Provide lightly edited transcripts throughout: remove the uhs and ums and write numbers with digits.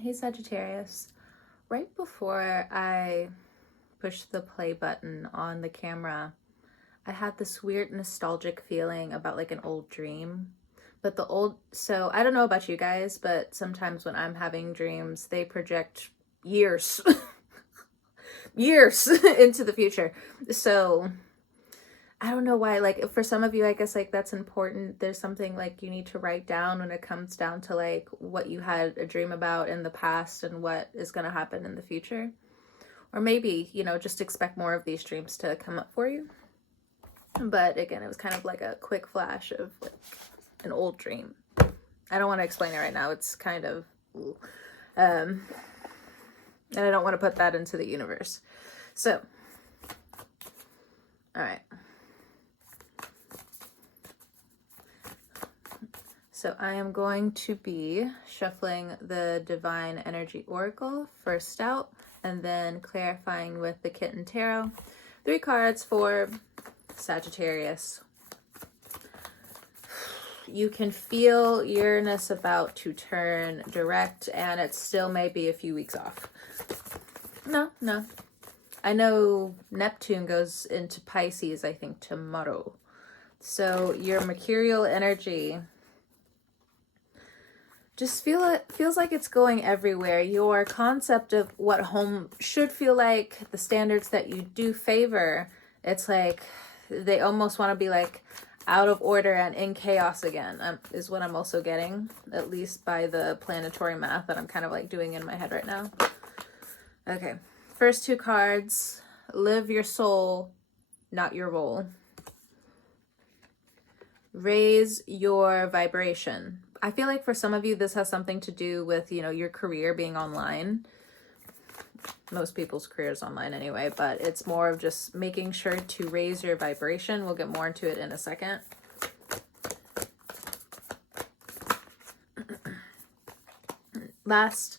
Hey Sagittarius, right before I pushed the play button on the camera, I had this weird nostalgic feeling about like an old dream. But so I don't know about you guys, but sometimes when I'm having dreams, they project years, years into the future. So I don't know why, like for some of you, I guess like that's important. There's something like you need to write down when it comes down to like what you had a dream about in the past and what is going to happen in the future. Or maybe, just expect more of these dreams to come up for you. But again, it was kind of like a quick flash of like an old dream. I don't want to explain it right now. It's kind of, and I don't want to put that into the universe. So, all right. So I am going to be shuffling the Divine Energy Oracle first out, and then clarifying with the Kitten Tarot. 3 cards for Sagittarius. You can feel Uranus about to turn direct, and it still may be a few weeks off. No. I know Neptune goes into Pisces, I think, tomorrow. So your mercurial energy just feels like it's going everywhere. Your concept of what home should feel like, the standards that you do favor, it's like they almost want to be like out of order and in chaos again, is what I'm also getting, at least by the planetary math that I'm kind of like doing in my head right now. Okay, first 2 cards, live your soul, not your role. Raise your vibration. I feel like for some of you, this has something to do with, your career being online. Most people's career is online anyway, but it's more of just making sure to raise your vibration. We'll get more into it in a second. Last,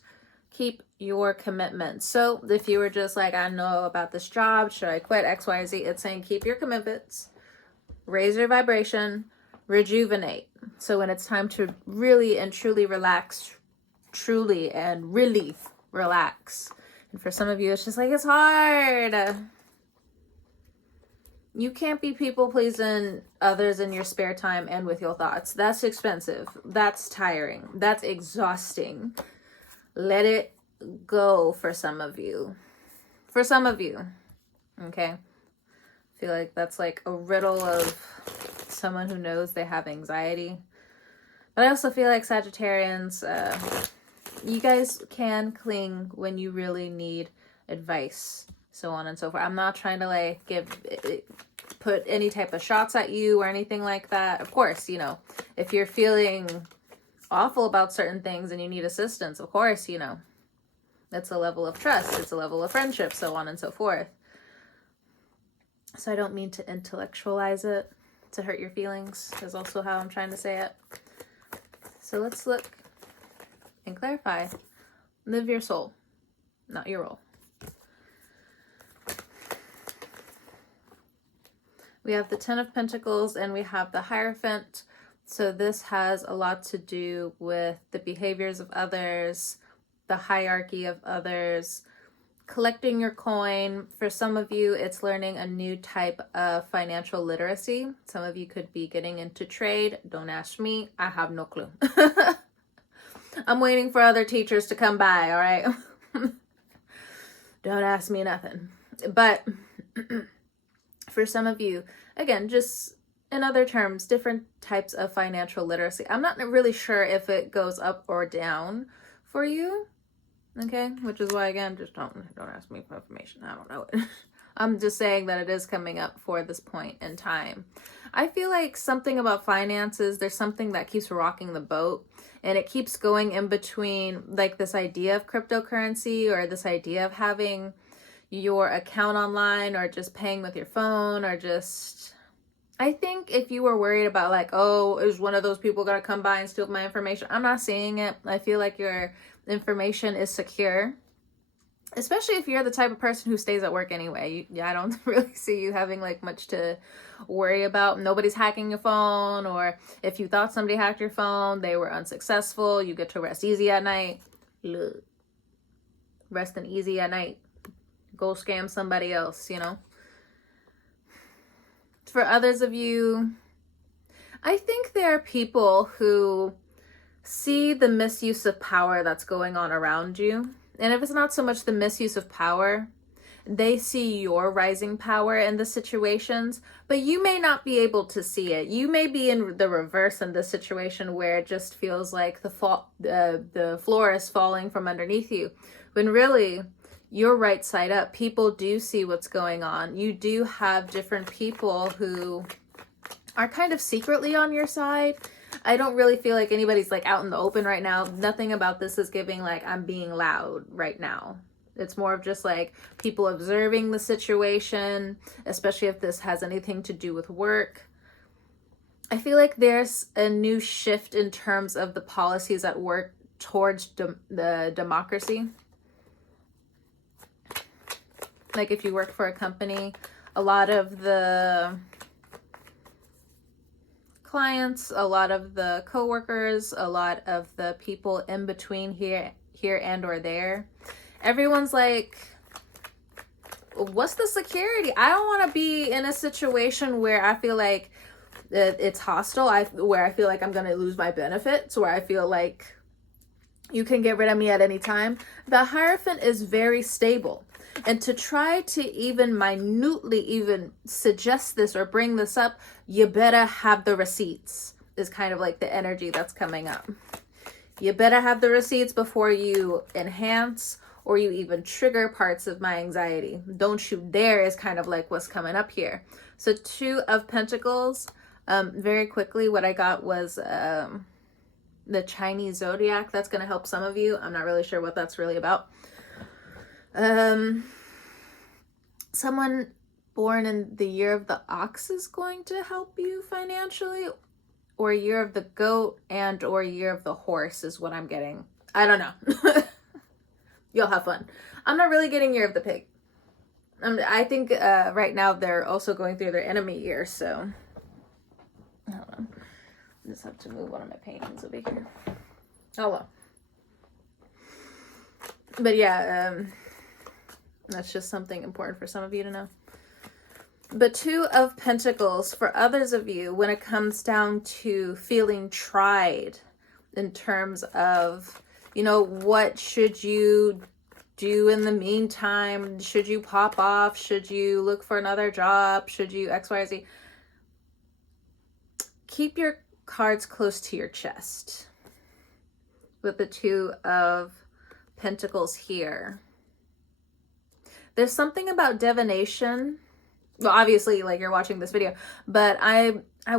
keep your commitment. So if you were just like, I know about this job, should I quit X, Y, Z? It's saying keep your commitments, raise your vibration, rejuvenate. So when it's time to really and truly relax, truly and really relax. And for some of you, it's just like, it's hard. You can't be people pleasing others in your spare time and with your thoughts. That's expensive. That's tiring. That's exhausting. Let it go for some of you. For some of you. Okay? I feel like that's like a riddle of someone who knows they have anxiety. But I also feel like Sagittarians, you guys can cling when you really need advice, so on and so forth. I'm not trying to like put any type of shots at you or anything like that. Of course, if you're feeling awful about certain things and you need assistance, of course, that's a level of trust. It's a level of friendship, so on and so forth. So I don't mean to intellectualize it to hurt your feelings, is also how I'm trying to say it. So let's look and clarify. Live your soul, not your role. We have the 10 of Pentacles and we have the Hierophant. So this has a lot to do with the behaviors of others, the hierarchy of others, collecting your coin. For some of you, it's learning a new type of financial literacy. Some of you could be getting into trade. Don't ask me. I have no clue. I'm waiting for other teachers to come by, all right? Don't ask me nothing. But for some of you, again, just in other terms, different types of financial literacy. I'm not really sure if it goes up or down for you. Okay, which is why, again, just don't ask me for information. I don't know it. I'm just saying that it is coming up for this point in time. I feel like something about finances, there's something that keeps rocking the boat, and it keeps going in between like this idea of cryptocurrency or this idea of having your account online or just paying with your phone or just... I think if you were worried about like, oh, is one of those people gonna come by and steal my information? I'm not seeing it. I feel like your information is secure, especially if you're the type of person who stays at work anyway. I don't really see you having like much to worry about. Nobody's hacking your phone, or if you thought somebody hacked your phone, they were unsuccessful. You get to rest easy at night. Look, resting easy at night. Go scam somebody else, you know. For others of you, I think there are people who see the misuse of power that's going on around you. And if it's not so much the misuse of power, they see your rising power in the situations, but you may not be able to see it. You may be in the reverse in this situation where it just feels like the floor is falling from underneath you, when really you're right side up. People do see what's going on. You do have different people who are kind of secretly on your side. I don't really feel like anybody's like out in the open right now. Nothing about this is giving like I'm being loud right now. It's more of just like people observing the situation, especially if this has anything to do with work. I feel like there's a new shift in terms of the policies at work towards the democracy. Like if you work for a company, a lot of the clients, a lot of the coworkers, a lot of the people in between here and or there, everyone's like, what's the security? I don't want to be in a situation where I feel like it's hostile, where I feel like I'm going to lose my benefits, where I feel like you can get rid of me at any time. The Hierophant is very stable. And to try to even minutely even suggest this or bring this up, you better have the receipts, is kind of like the energy that's coming up. You better have the receipts before you enhance or you even trigger parts of my anxiety. Don't you dare is kind of like what's coming up here. So 2 of Pentacles, very quickly what I got was the Chinese zodiac. That's going to help some of you. I'm not really sure what that's really about. Someone born in the year of the ox is going to help you financially, or year of the goat and or year of the horse is what I'm getting. I don't know. You'll have fun. I'm not really getting year of the pig. I think right now they're also going through their enemy year, so hold on. I just have to move one of my paintings over here. Oh well. But yeah, that's just something important for some of you to know. But 2 of Pentacles, for others of you, when it comes down to feeling tried in terms of, you know, what should you do in the meantime? Should you pop off? Should you look for another job? Should you X, Y, Z? Keep your cards close to your chest with the 2 of Pentacles here. There's something about divination. Well, obviously, like you're watching this video, but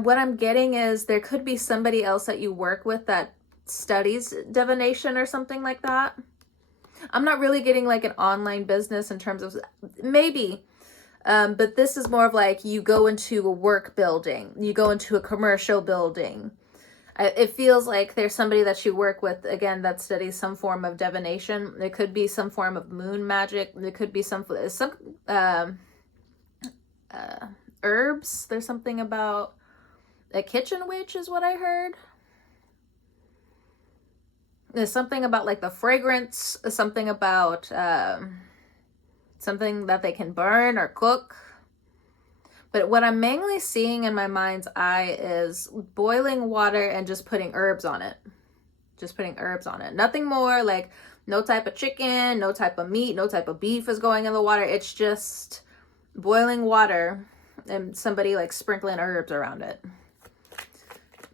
what I'm getting is there could be somebody else that you work with that studies divination or something like that. I'm not really getting like an online business in terms of maybe, but this is more of like you go into a work building, you go into a commercial building. It feels like there's somebody that you work with, again, that studies some form of divination. It could be some form of moon magic. It could be some herbs. There's something about a kitchen witch is what I heard. There's something about like the fragrance, something about something that they can burn or cook. But what I'm mainly seeing in my mind's eye is boiling water and just putting herbs on it. Just putting herbs on it. Nothing more, like no type of chicken, no type of meat, no type of beef is going in the water. It's just boiling water and somebody like sprinkling herbs around it.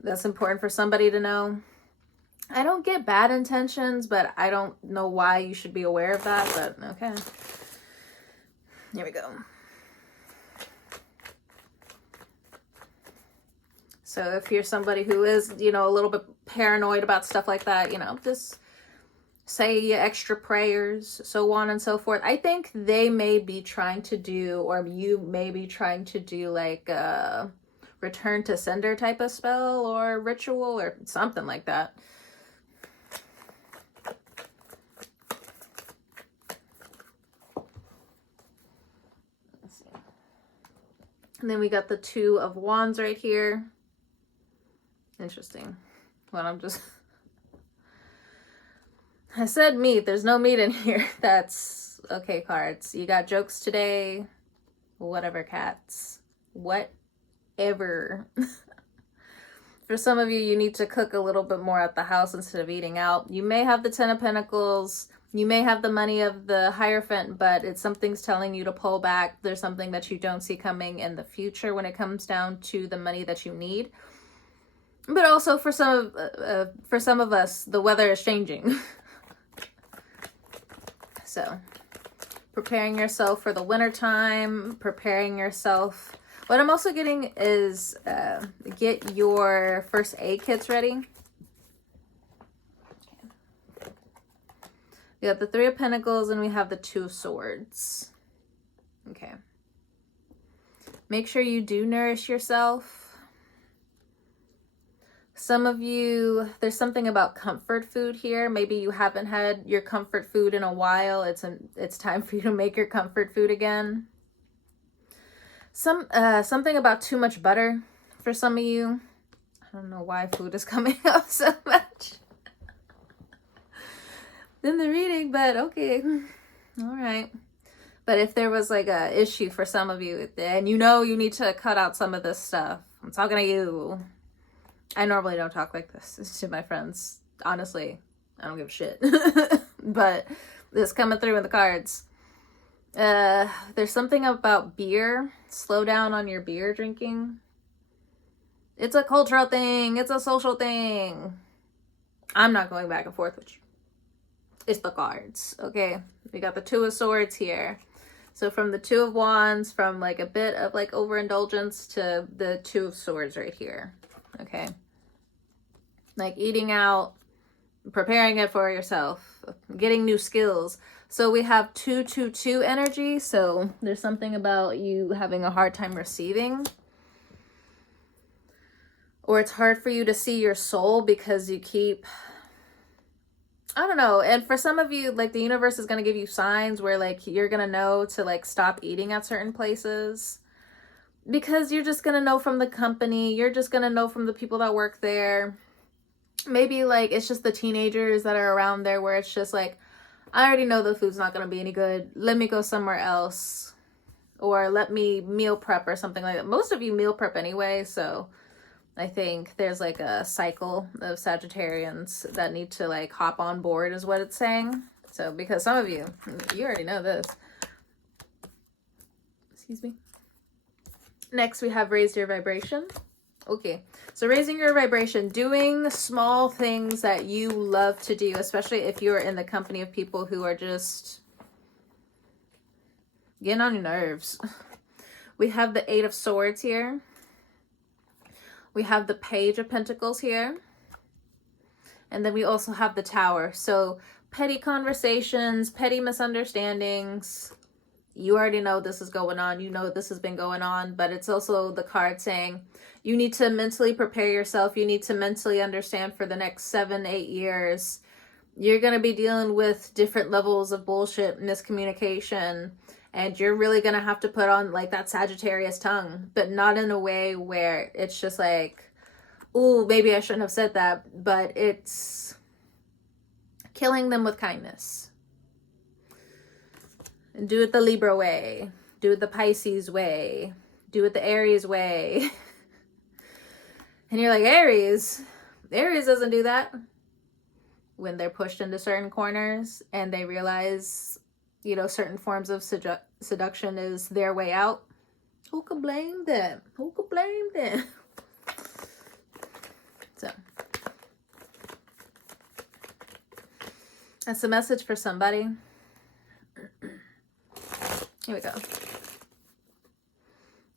That's important for somebody to know. I don't get bad intentions, but I don't know why you should be aware of that, but okay. Here we go. So if you're somebody who is, you know, a little bit paranoid about stuff like that, you know, just say your extra prayers, so on and so forth. I think they may be trying to do, or you may be trying to do like a return to sender type of spell or ritual or something like that. Let's see. And then we got the 2 of Wands right here. Interesting. Well, I'm just... I said meat. There's no meat in here. That's okay, cards. You got jokes today. Whatever, cats. Whatever. For some of you, you need to cook a little bit more at the house instead of eating out. You may have the Ten of Pentacles. You may have the money of the Hierophant, but it's something's telling you to pull back. There's something that you don't see coming in the future when it comes down to the money that you need. But also for some of us, the weather is changing. So, preparing yourself for the winter time, preparing yourself. What I'm also getting is get your first aid kits ready. We got the Three of Pentacles and we have the Two of Swords. Okay. Make sure you do nourish yourself. Some of you, there's something about comfort food here. Maybe you haven't had your comfort food in a while. It's time for you to make your comfort food again. Something about too much butter for some of you. I don't know why food is coming up so much in the reading, but okay. All right. But if there was like a issue for some of you, and you know you need to cut out some of this stuff, I'm talking to you. I normally don't talk like this to my friends. Honestly, I don't give a shit. But this coming through in the cards. There's something about beer. Slow down on your beer drinking. It's a cultural thing. It's a social thing. I'm not going back and forth with you. It's the cards, okay? We got the Two of Swords here. So from the Two of Wands, from like a bit of like overindulgence to the Two of Swords right here. Okay, like eating out, preparing it for yourself, getting new skills. So we have 2-2-2 energy. So there's something about you having a hard time receiving, or it's hard for you to see your soul because you keep, I don't know. And for some of you, like the universe is going to give you signs where like you're going to know to like stop eating at certain places. Because you're just going to know from the company. You're just going to know from the people that work there. Maybe like it's just the teenagers that are around there where it's just like, I already know the food's not going to be any good. Let me go somewhere else. Or let me meal prep or something like that. Most of you meal prep anyway. So I think there's like a cycle of Sagittarians that need to like hop on board is what it's saying. So because some of you already know this. Excuse me. Next, we have raise your vibration. Okay, so raising your vibration, doing small things that you love to do, especially if you're in the company of people who are just getting on your nerves. We have the Eight of Swords here. We have the Page of Pentacles here. And then we also have the Tower. So petty conversations, petty misunderstandings. You already know this is going on. You know this has been going on. But it's also the card saying you need to mentally prepare yourself. You need to mentally understand for the next 7-8 years. You're going to be dealing with different levels of bullshit, miscommunication. And you're really going to have to put on like that Sagittarius tongue. But not in a way where it's just like, ooh, maybe I shouldn't have said that. But it's killing them with kindness. Do it the Libra way. Do it the Pisces way. Do it the Aries way. And you're like, Aries doesn't do that. When they're pushed into certain corners and they realize, you know, certain forms of seduction is their way out. Who could blame them? Who could blame them? So that's a message for somebody. Here we go.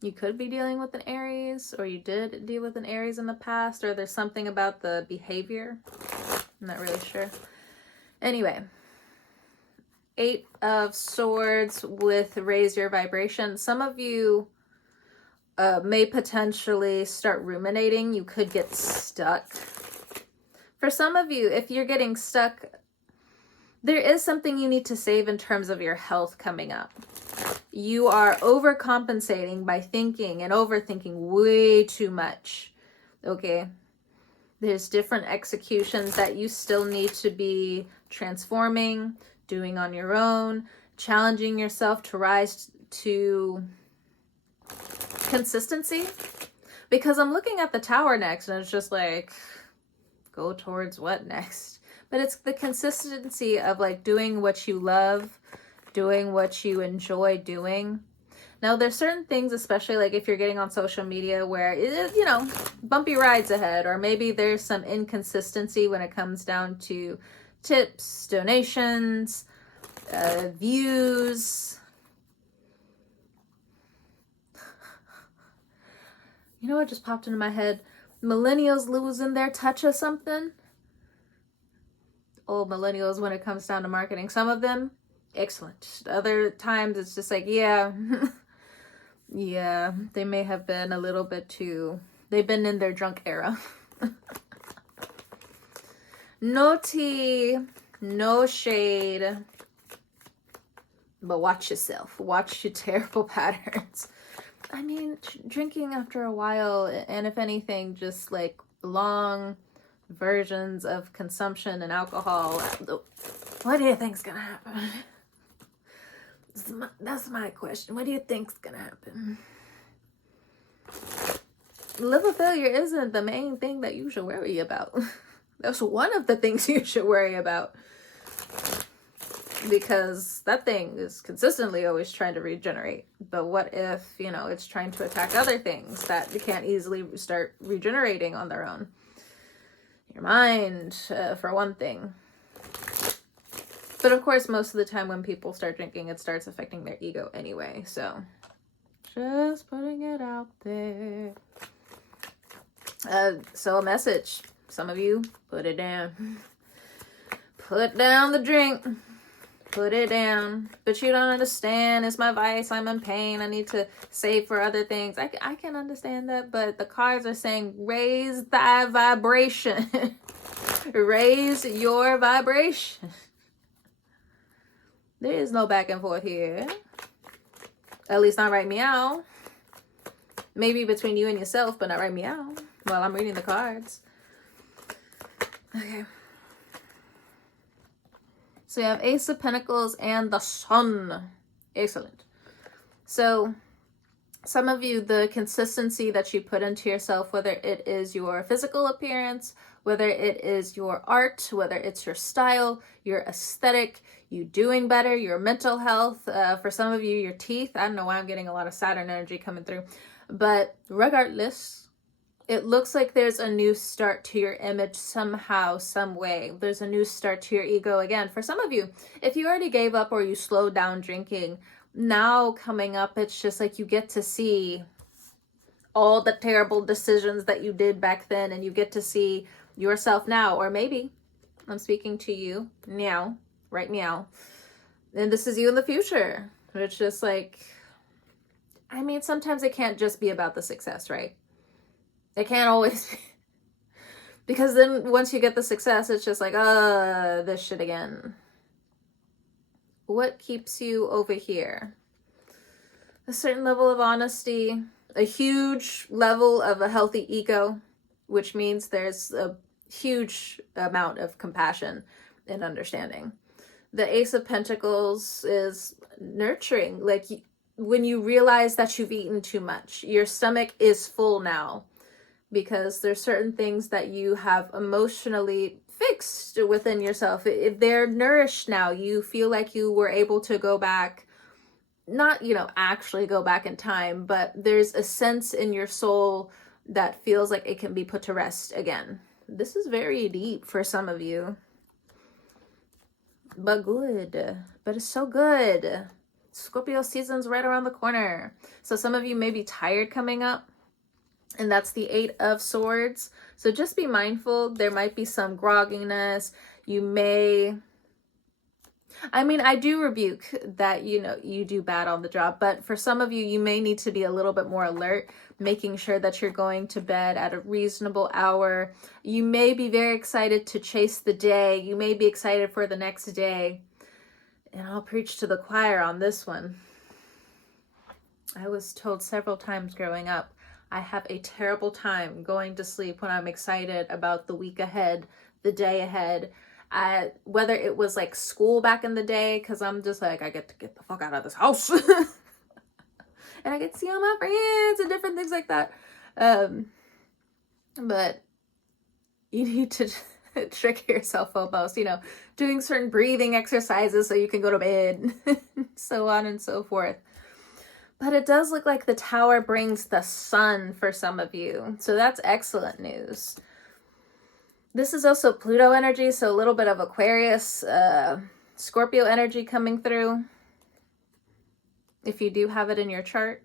You could be dealing with an Aries, or you did deal with an Aries in the past, or there's something about the behavior. I'm not really sure. Anyway, Eight of Swords with raise your vibration. Some of you may potentially start ruminating. You could get stuck. For some of you, if you're getting stuck, there is something you need to save in terms of your health coming up. You are overcompensating by thinking and overthinking way too much. Okay? There's different executions that you still need to be transforming, doing on your own, challenging yourself to rise to consistency. Because I'm looking at the Tower next and it's just like, go towards what next? But it's the consistency of like doing what you love, doing what you enjoy doing. Now, there's certain things, especially like if you're getting on social media where, you know, bumpy rides ahead, or maybe there's some inconsistency when it comes down to tips, donations, views. You know what just popped into my head? Millennials losing their touch of something. Old millennials when it comes down to marketing. Some of them, excellent. Other times it's just like, yeah. Yeah, they may have been a little bit too... They've been in their drunk era. No tea, no shade. But watch yourself. Watch your terrible patterns. I mean, drinking after a while, and if anything, just like long versions of consumption and alcohol. What do you think's gonna happen? That's my question. What do you think's gonna happen? Liver failure isn't the main thing that you should worry about. That's one of the things you should worry about. Because that thing is consistently always trying to regenerate. But what if, you know, it's trying to attack other things that can't easily start regenerating on their own? Your mind, for one thing. But of course, most of the time when people start drinking, it starts affecting their ego anyway. So, just putting it out there. So a message. Some of you, put it down. Put down the drink. Put it down. But you don't understand. It's my vice. I'm in pain. I need to save for other things. I can understand that. But the cards are saying, raise thy vibration. Raise your vibration. There is no back and forth here. At least not right meow. Maybe between you and yourself, but not right meow. While I'm reading the cards. Okay. So you have Ace of Pentacles and the Sun. Excellent. So some of you, the consistency that you put into yourself, whether it is your physical appearance, whether it is your art, whether it's your style, your aesthetic, you doing better, your mental health, for some of you, your teeth. I don't know why I'm getting a lot of Saturn energy coming through. But regardless, it looks like there's a new start to your image somehow, some way. There's a new start to your ego again. For some of you, if you already gave up or you slowed down drinking, now coming up, it's just like you get to see all the terrible decisions that you did back then, and you get to see yourself now. Or maybe I'm speaking to you now, right now, and this is you in the future. It's just like, I mean, sometimes it can't just be about the success, right? It can't always be. Because then once you get the success, it's just like, this shit again. What keeps you over here? A certain level of honesty, a huge level of a healthy ego, which means there's a huge amount of compassion and understanding. The Ace of Pentacles is nurturing. Like when you realize that you've eaten too much, your stomach is full now. Because there's certain things that you have emotionally fixed within yourself. If they're nourished now, you feel like you were able to go back, not, you know, actually go back in time, but there's a sense in your soul that feels like it can be put to rest again. This is very deep for some of you. But good. But it's so good. Scorpio season's right around the corner. So some of you may be tired coming up. And that's the 8 of Swords. So just be mindful. There might be some grogginess. You may... I mean, I do rebuke that, you know, you do bad on the job. But for some of you, you may need to be a little bit more alert, making sure that you're going to bed at a reasonable hour. You may be very excited to chase the day. You may be excited for the next day. And I'll preach to the choir on this one. I was told several times growing up, I have a terrible time going to sleep when I'm excited about the week ahead, the day ahead. Whether it was like school back in the day, because I'm just like, I get to get the fuck out of this house. And I get to see all my friends and different things like that. But you need to trick yourself almost, doing certain breathing exercises so you can go to bed, so on and so forth. But it does look like the Tower brings the sun for some of you. So that's excellent news. This is also Pluto energy, so a little bit of Aquarius, Scorpio energy coming through, if you do have it in your chart.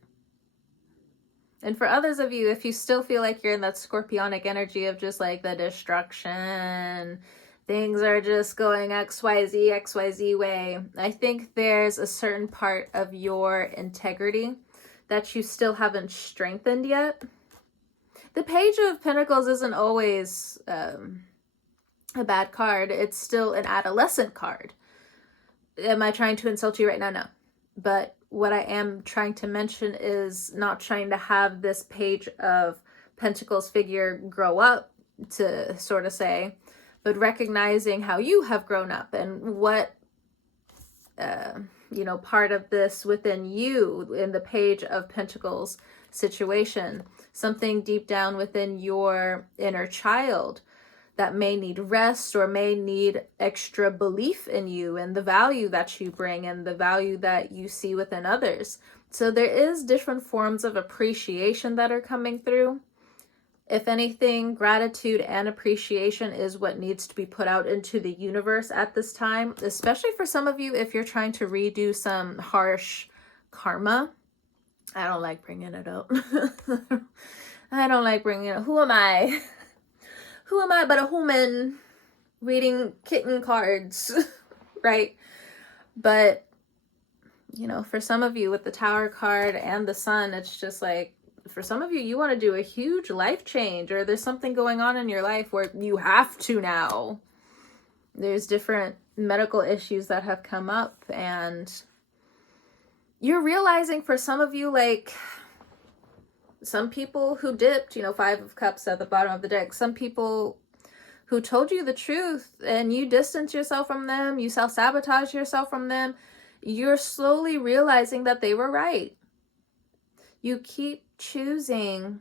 And for others of you, if you still feel like you're in that scorpionic energy of just like the destruction, things are just going XYZ way, I think there's a certain part of your integrity that you still haven't strengthened yet. The Page of Pentacles isn't always a bad card. It's still an adolescent card. Am I trying to insult you right now? No. But what I am trying to mention is not trying to have this Page of Pentacles figure grow up, to sort of say, but recognizing how you have grown up and what, part of this within you in the Page of Pentacles situation, something deep down within your inner child that may need rest or may need extra belief in you and the value that you bring and the value that you see within others. So there is different forms of appreciation that are coming through. If anything, gratitude and appreciation is what needs to be put out into the universe at this time, especially for some of you if you're trying to redo some harsh karma. I don't like bringing it up. I don't like bringing it up. Who am I? Who am I but a human reading kitten cards, right? But, for some of you with the Tower card and the Sun, it's just like, for some of you, you want to do a huge life change, or there's something going on in your life where you have to now. There's different medical issues that have come up, and you're realizing for some of you, like, some people who dipped, 5 of Cups at the bottom of the deck, some people who told you the truth and you distance yourself from them, you self-sabotage yourself from them, you're slowly realizing that they were right. You keep choosing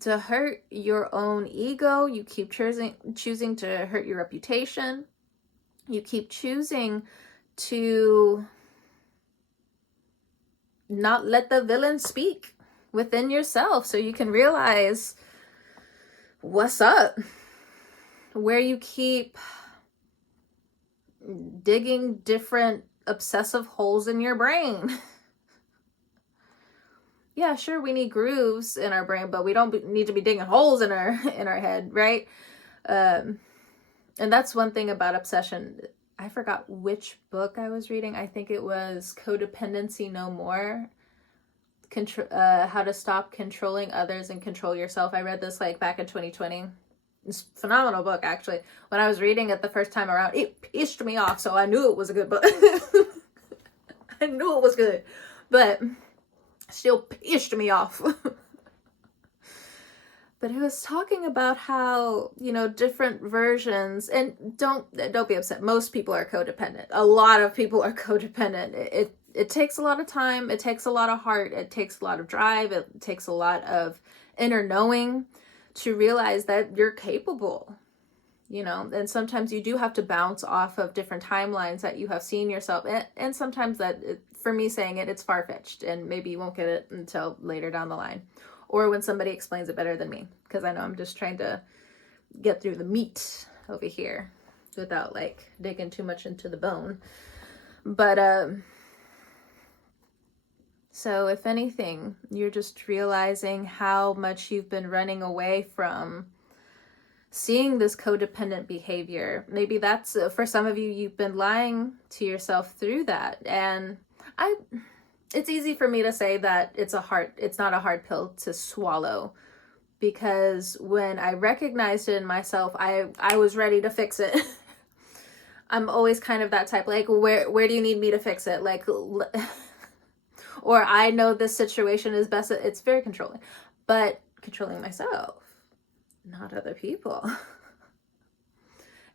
to hurt your own ego. You keep choosing to hurt your reputation. You keep choosing to not let the villain speak within yourself so you can realize what's up, where you keep digging different obsessive holes in your brain. Yeah, sure, we need grooves in our brain, but we don't need to be digging holes in our head, right? And that's one thing about obsession. I forgot which book I was reading. I think it was Codependency No More. How to Stop Controlling Others and Control Yourself. I read this back in 2020. It's a phenomenal book, actually. When I was reading it the first time around, it pissed me off, so I knew it was a good book. I knew it was good, but still pissed me off. But it was talking about how, different versions, and don't be upset. Most people are codependent. A lot of people are codependent. It takes a lot of time. It takes a lot of heart. It takes a lot of drive. It takes a lot of inner knowing to realize that you're capable, and sometimes you do have to bounce off of different timelines that you have seen yourself. And sometimes for me saying it, it's far-fetched and maybe you won't get it until later down the line. Or when somebody explains it better than me, because I know I'm just trying to get through the meat over here without digging too much into the bone. But so if anything, you're just realizing how much you've been running away from seeing this codependent behavior. Maybe that's for some of you, you've been lying to yourself through that. And it's easy for me to say that it's not a hard pill to swallow, because when I recognized it in myself, I was ready to fix it. I'm always kind of that type, where do you need me to fix it? or I know this situation is best. It's very controlling, but controlling myself, not other people.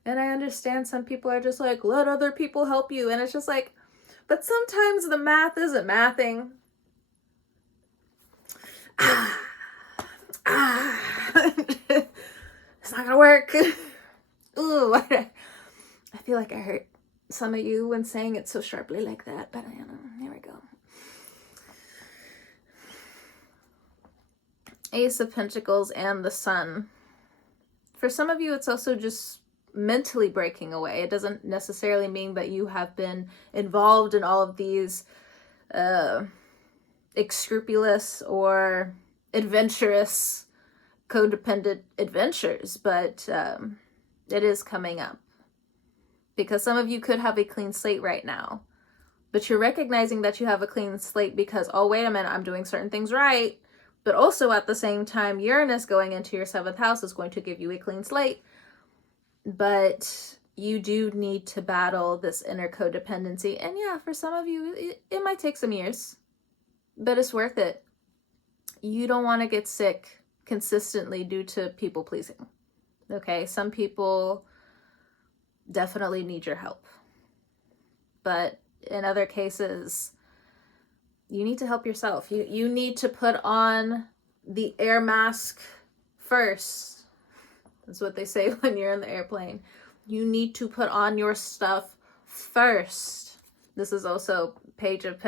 And I understand some people are just like, let other people help you. And it's just like, but sometimes the math isn't mathing. It's not gonna work. Ooh, I feel like I hurt some of you when saying it so sharply like that, but I don't know. Here we go. Ace of Pentacles and the Sun. For some of you, it's also just mentally breaking away. It doesn't necessarily mean that you have been involved in all of these unscrupulous or adventurous, codependent adventures, but it is coming up. Because some of you could have a clean slate right now, but you're recognizing that you have a clean slate because, oh, wait a minute, I'm doing certain things right. But also at the same time, Uranus going into your 7th house is going to give you a clean slate. But you do need to battle this inner codependency. And yeah, for some of you, it might take some years, but it's worth it. You don't want to get sick consistently due to people pleasing. Okay, some people definitely need your help. But in other cases, you need to help yourself. You need to put on the air mask first. That's what they say when you're in the airplane. You need to put on your stuff first. This is also Page of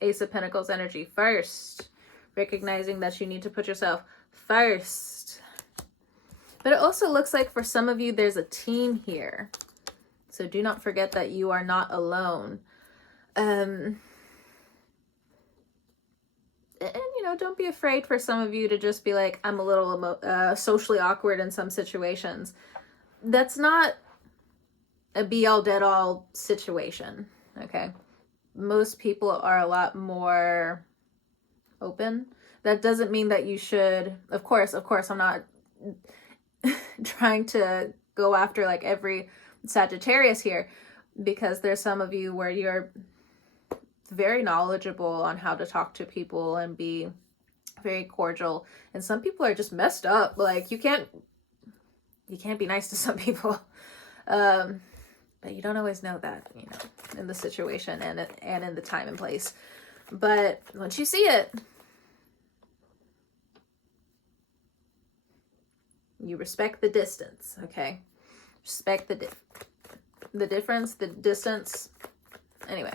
Ace of Pentacles energy. First. Recognizing that you need to put yourself first. But it also looks like for some of you, there's a team here. So do not forget that you are not alone. And, you know, don't be afraid for some of you to just be like, I'm a little socially awkward in some situations. That's not a be-all, dead-all situation, okay? Most people are a lot more open. That doesn't mean that you should, of course, I'm not trying to go after like every Sagittarius here, because there's some of you where you're very knowledgeable on how to talk to people and be very cordial, and some people are just messed up. Like you can't be nice to some people, but you don't always know that, you know, in the situation and in the time and place. But once you see it, you respect the distance, okay? Respect the difference, the distance. Anyway.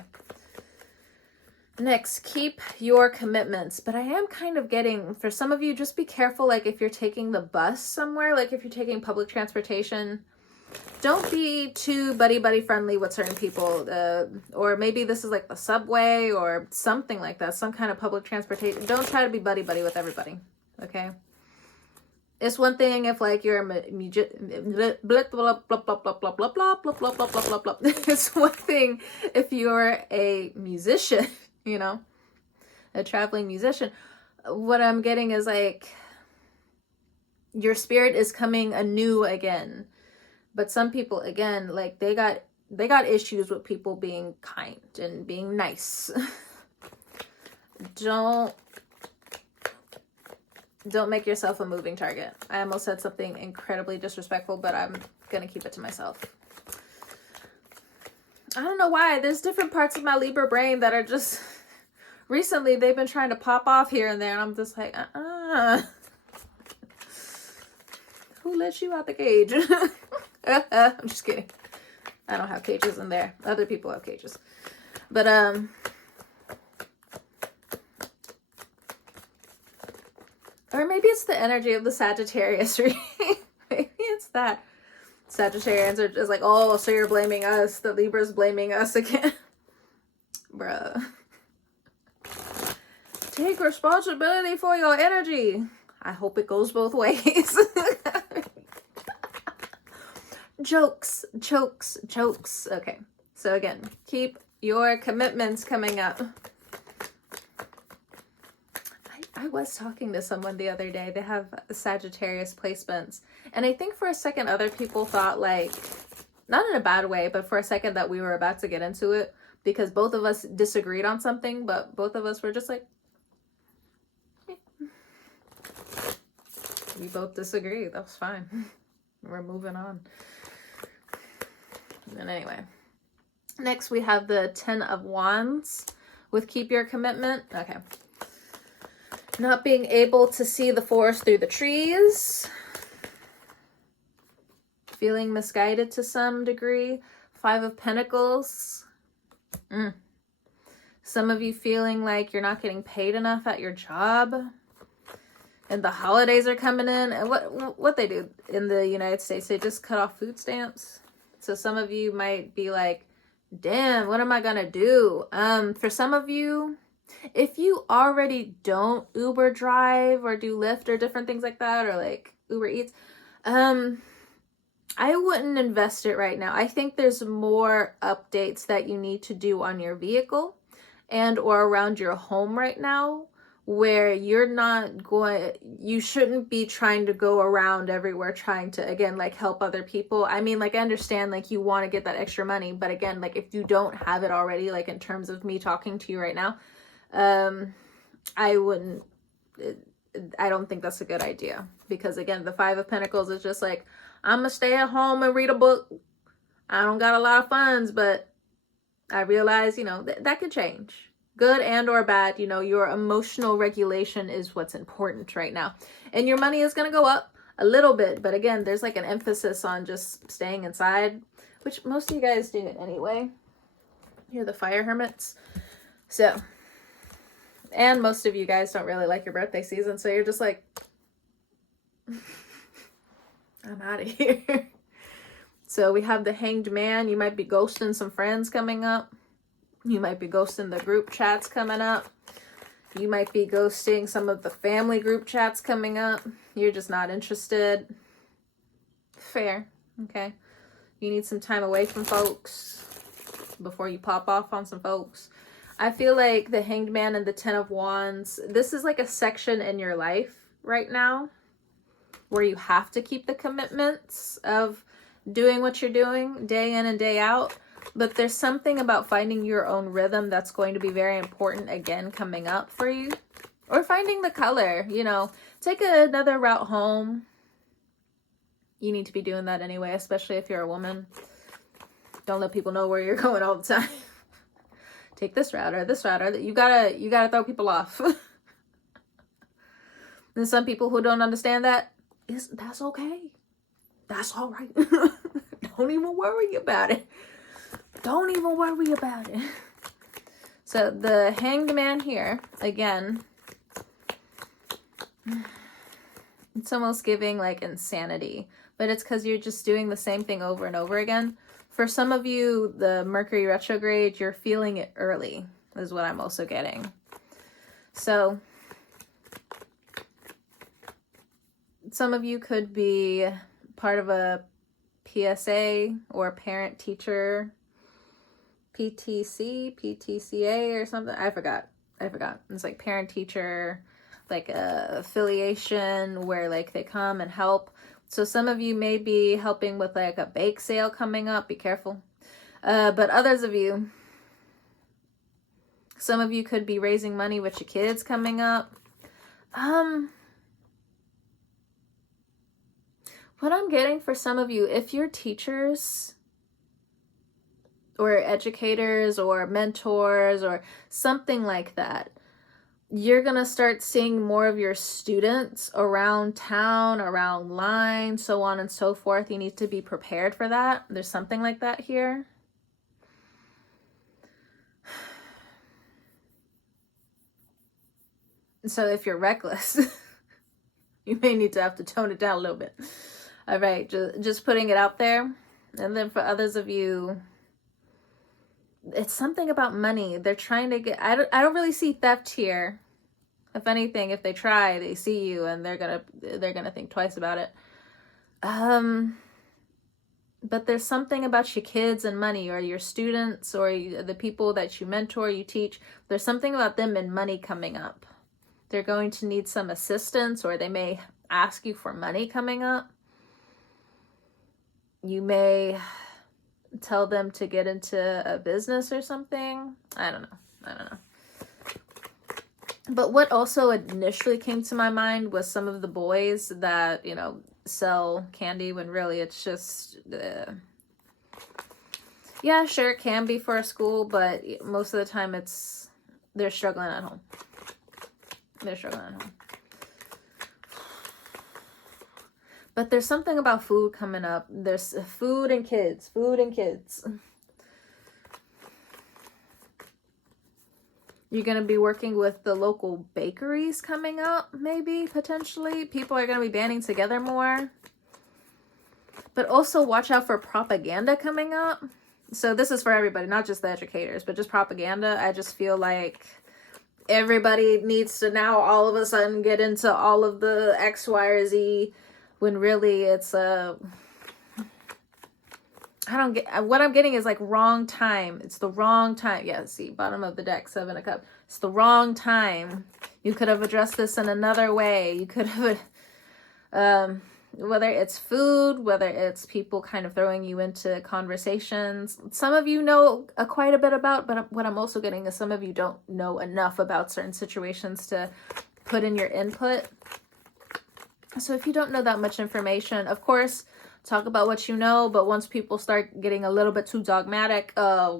Next, keep your commitments. But I am kind of getting, for some of you, just be careful, like if you're taking the bus somewhere, like if you're taking public transportation, don't be too buddy friendly with certain people. Or maybe this is like the subway or something like that, some kind of public transportation. Don't try to be buddy with everybody, okay? It's one thing if like you're a It's one thing if you're a musician, you know, a traveling musician. What I'm getting is like your spirit is coming anew again. But some people, again, like they got issues with people being kind and being nice. Don't make yourself a moving target. I almost said something incredibly disrespectful, but I'm going to keep it to myself. I don't know why. There's different parts of my Libra brain that are just... Recently, they've been trying to pop off here and there, and I'm just like, Who let you out the cage? I'm just kidding. I don't have cages in there. Other people have cages. But, or maybe it's the energy of the Sagittarius reading. Maybe it's that. Sagittarians are just like, oh, so you're blaming us. The Libra's blaming us again. Bruh. Take responsibility for your energy. I hope it goes both ways. Jokes. Okay. So again, keep your commitments coming up. I was talking to someone the other day. They have Sagittarius placements. And I think for a second other people thought like, not in a bad way, but for a second that we were about to get into it. because both of us disagreed on something, but both of us were just like, we both disagree. That was fine. We're moving on. And anyway, next we have the 10 of Wands with keep your commitment. Okay. Not being able to see the forest through the trees. Feeling misguided to some degree. 5 of Pentacles. Some of you feeling like you're not getting paid enough at your job. And the holidays are coming in. And what they do in the United States, they just cut off food stamps. So some of you might be like, damn, what am I going to do? For some of you, if you already don't Uber drive or do Lyft or different things like that, or like Uber Eats, I wouldn't invest it right now. I think there's more updates that you need to do on your vehicle and or around your home right now, where you shouldn't be trying to go around everywhere trying to, again, like help other people. I mean, like, I understand, like, you want to get that extra money, but again, like, if you don't have it already, like, in terms of me talking to you right now, I don't think that's a good idea, because again, the 5 of Pentacles is just like, I'm gonna stay at home and read a book. I don't got a lot of funds, but I realize, you know, that could change. Good and or bad, you know, your emotional regulation is what's important right now. And your money is going to go up a little bit. But again, there's like an emphasis on just staying inside, which most of you guys do it anyway. You're the fire hermits. So, and most of you guys don't really like your birthday season. So you're just like, I'm out of here. So we have the Hanged Man. You might be ghosting some friends coming up. You might be ghosting the group chats coming up. You might be ghosting some of the family group chats coming up. You're just not interested. Fair. Okay. You need some time away from folks before you pop off on some folks. I feel like the Hanged Man and the 10 of Wands, this is like a section in your life right now where you have to keep the commitments of doing what you're doing day in and day out. But there's something about finding your own rhythm that's going to be very important again coming up for you. Or finding the color, you know. Take another route home. You need to be doing that anyway, especially if you're a woman. Don't let people know where you're going all the time. Take this route or this route. Or you gotta throw people off. And some people who don't understand that's okay. That's all right. Don't even worry about it. Don't even worry about it. So the Hanged Man here, again, it's almost giving like insanity, but it's because you're just doing the same thing over and over again. For some of you, the Mercury retrograde, you're feeling it early, is what I'm also getting. So some of you could be part of a PSA or parent-teacher PTCA or something. I forgot. It's like parent-teacher, like a affiliation where like they come and help. So some of you may be helping with like a bake sale coming up. Be careful. But others of you, some of you could be raising money with your kids coming up. What I'm getting for some of you, if you're teachers or educators or mentors or something like that, you're going to start seeing more of your students around town, around line, so on and so forth. You need to be prepared for that. There's something like that here. So if you're reckless, you may need to have to tone it down a little bit. All right, just putting it out there. And then for others of you, it's something about money. They're trying to get, I don't really see theft here. If anything, if they try, they see you and they're gonna think twice about it. But there's something about your kids and money, or your students, or the people that you mentor, you teach. There's something about them and money coming up. They're going to need some assistance, or they may ask you for money coming up. You may tell them to get into a business or something. I don't know. But what also initially came to my mind was some of the boys that, you know, sell candy when really it's just, yeah, sure, it can be for a school, but most of the time they're struggling at home. They're struggling at home. But there's something about food coming up. There's food and kids. You're going to be working with the local bakeries coming up, maybe, potentially. People are going to be banding together more. But also watch out for propaganda coming up. So this is for everybody, not just the educators, but just propaganda. I just feel like everybody needs to now all of a sudden get into all of the X, Y, or Z, when really it's what I'm getting is like wrong time. It's the wrong time. Yeah, see, bottom of the deck, 7 of Cups. It's the wrong time. You could have addressed this in another way. You could have, whether it's food, whether it's people kind of throwing you into conversations. Some of you know quite a bit about, but what I'm also getting is some of you don't know enough about certain situations to put in your input. So if you don't know that much information, of course, talk about what you know, but once people start getting a little bit too dogmatic, cut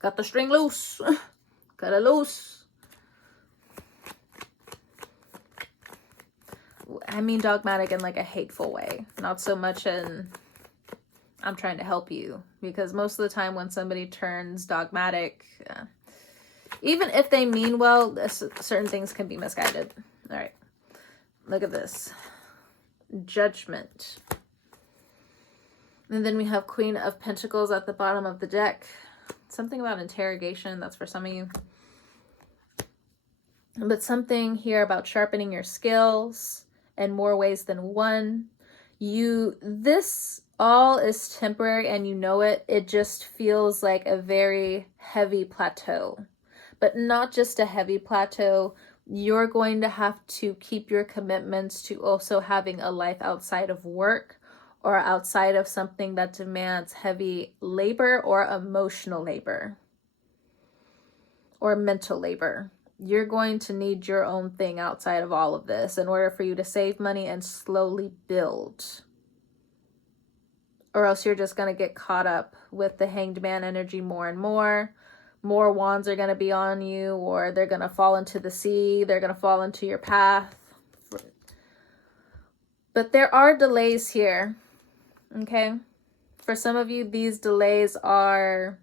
the string loose. Cut it loose. I mean dogmatic in like a hateful way, not so much in I'm trying to help you, because most of the time when somebody turns dogmatic, even if they mean well, certain things can be misguided. All right, look at this. Judgment. And then we have Queen of Pentacles at the bottom of the deck. Something about interrogation, that's for some of you. But something here about sharpening your skills in more ways than one. This all is temporary and you know it. It just feels like a very heavy plateau. But not just a heavy plateau. You're going to have to keep your commitments to also having a life outside of work or outside of something that demands heavy labor or emotional labor or mental labor. You're going to need your own thing outside of all of this in order for you to save money and slowly build. Or else you're just going to get caught up with the Hanged Man energy more and more. More wands are going to be on you, or they're going to fall into the sea. They're going to fall into your path. But there are delays here, okay? For some of you, these delays are,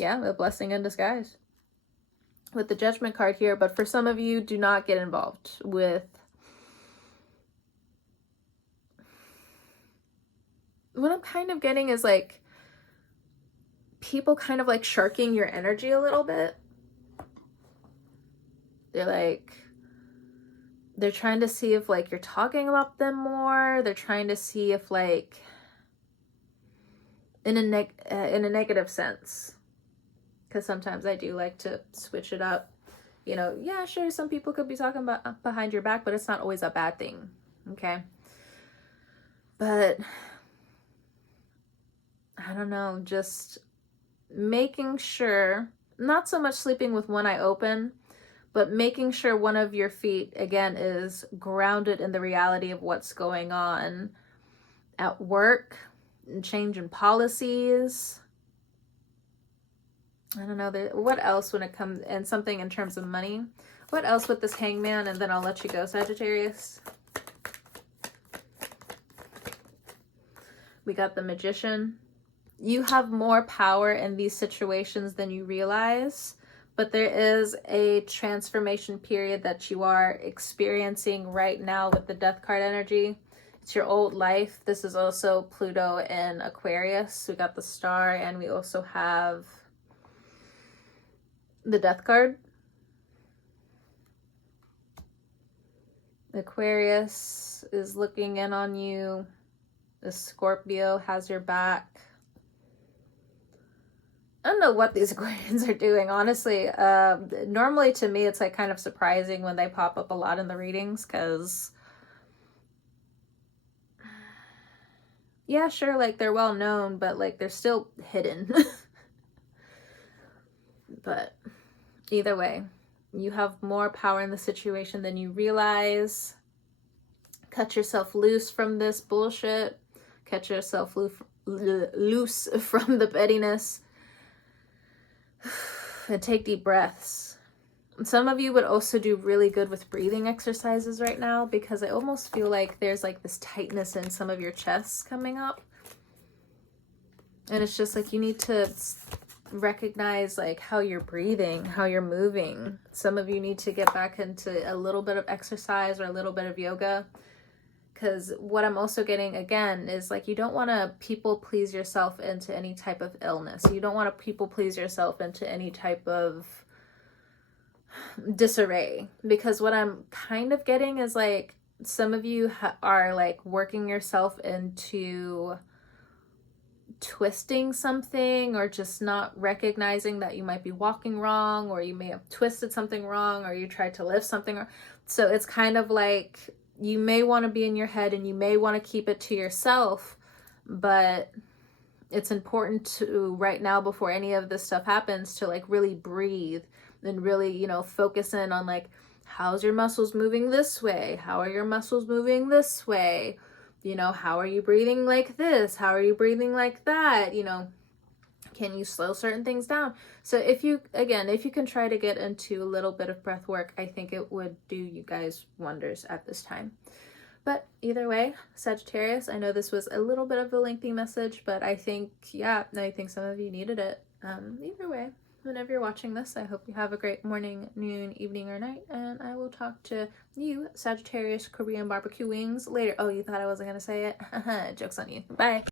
a blessing in disguise with the Judgment card here. But for some of you, do not get involved with what I'm kind of getting is like people kind of like sharking your energy a little bit. They're trying to see if like you're talking about them more. They're trying to see if like in a negative sense, because sometimes I do like to switch it up. You know, yeah, sure, some people could be talking about behind your back, but it's not always a bad thing, okay? But I don't know, just making sure, not so much sleeping with one eye open, but making sure one of your feet, again, is grounded in the reality of what's going on at work, and change in policies. I don't know, what else when it comes, and something in terms of money. What else with this Hangman, and then I'll let you go, Sagittarius. We got the Magician. You have more power in these situations than you realize, but there is a transformation period that you are experiencing right now with the Death card energy. It's your old life. This is also Pluto in Aquarius. We got the Star, and we also have the Death card. Aquarius is looking in on you. The Scorpio has your back. I don't know what these Aquarians are doing, honestly. Normally to me, it's like kind of surprising when they pop up a lot in the readings, because yeah, sure, like they're well known, but like they're still hidden. But either way, you have more power in the situation than you realize. Cut yourself loose from this bullshit. Cut yourself loose from the pettiness. And take deep breaths. Some of you would also do really good with breathing exercises right now, because I almost feel like there's like this tightness in some of your chests coming up. And it's just like you need to recognize like how you're breathing, how you're moving. Some of you need to get back into a little bit of exercise or a little bit of yoga. Because what I'm also getting again is like you don't want to people please yourself into any type of illness. You don't want to people please yourself into any type of disarray. Because what I'm kind of getting is like some of you are like working yourself into twisting something, or just not recognizing that you might be walking wrong, or you may have twisted something wrong, or you tried to lift something wrong. So it's kind of like you may want to be in your head and you may want to keep it to yourself, but it's important to right now, before any of this stuff happens, to like really breathe and really, you know, focus in on like, how's your muscles moving this way? How are your muscles moving this way? You know, how are you breathing like this? How are you breathing like that? You know, can you slow certain things down? So if you can try to get into a little bit of breath work, I think it would do you guys wonders at this time. But either way, Sagittarius, I know this was a little bit of a lengthy message, but I think some of you needed it. Either way, whenever you're watching this, I hope you have a great morning, noon, evening, or night, and I will talk to you, Sagittarius Korean barbecue wings, later. Oh, you thought I wasn't going to say it? Joke's on you. Bye.